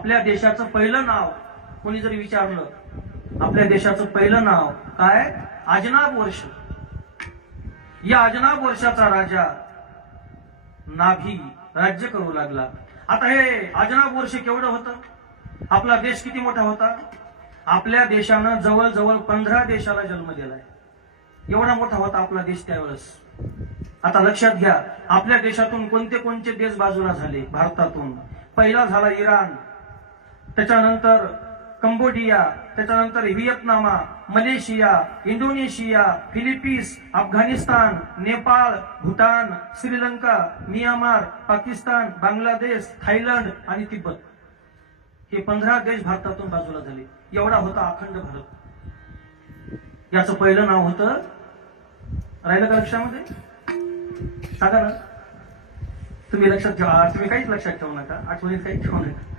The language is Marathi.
आपल्या देशाचं पहिलं नाव कोणी जरी विचारलं, आपल्या देशाचं पहिलं नाव काय? अजनाब वर्ष. या अजनाब वर्षाचा राजा नाभी राज्य करू लागला. आता हे अजनाब वर्ष केवढं होतं? आपला देश किती मोठा होता? आपल्या देशानं जवळजवळ 15 देशाला जन्म दिलाय. एवढा मोठा होता आपला देश त्यावेळेस. आता लक्षात घ्या, आपल्या देशातून कोणते कोणते देश बाजूला झाले? भारतातून पहिला झाला इराण, त्याच्यानंतर कंबोडिया, त्याच्यानंतर Vietnam, Malaysia, Indonesia, Philippines, Afghanistan, Nepal, Bhutan, Sri Lanka, Myanmar, Pakistan, Bangladesh, Thailand आणि तिब्बत. हे 15 देश भारतातून बाजूला झाले. एवढा होता अखंड भारत. याचं पहिलं नाव होतं, राहिलं का लक्षामध्ये? सांगा ना. तुम्ही लक्षात ठेवा, तुम्ही काहीच लक्षात ठेवू नका, आठवणीत काही ठेवू नका.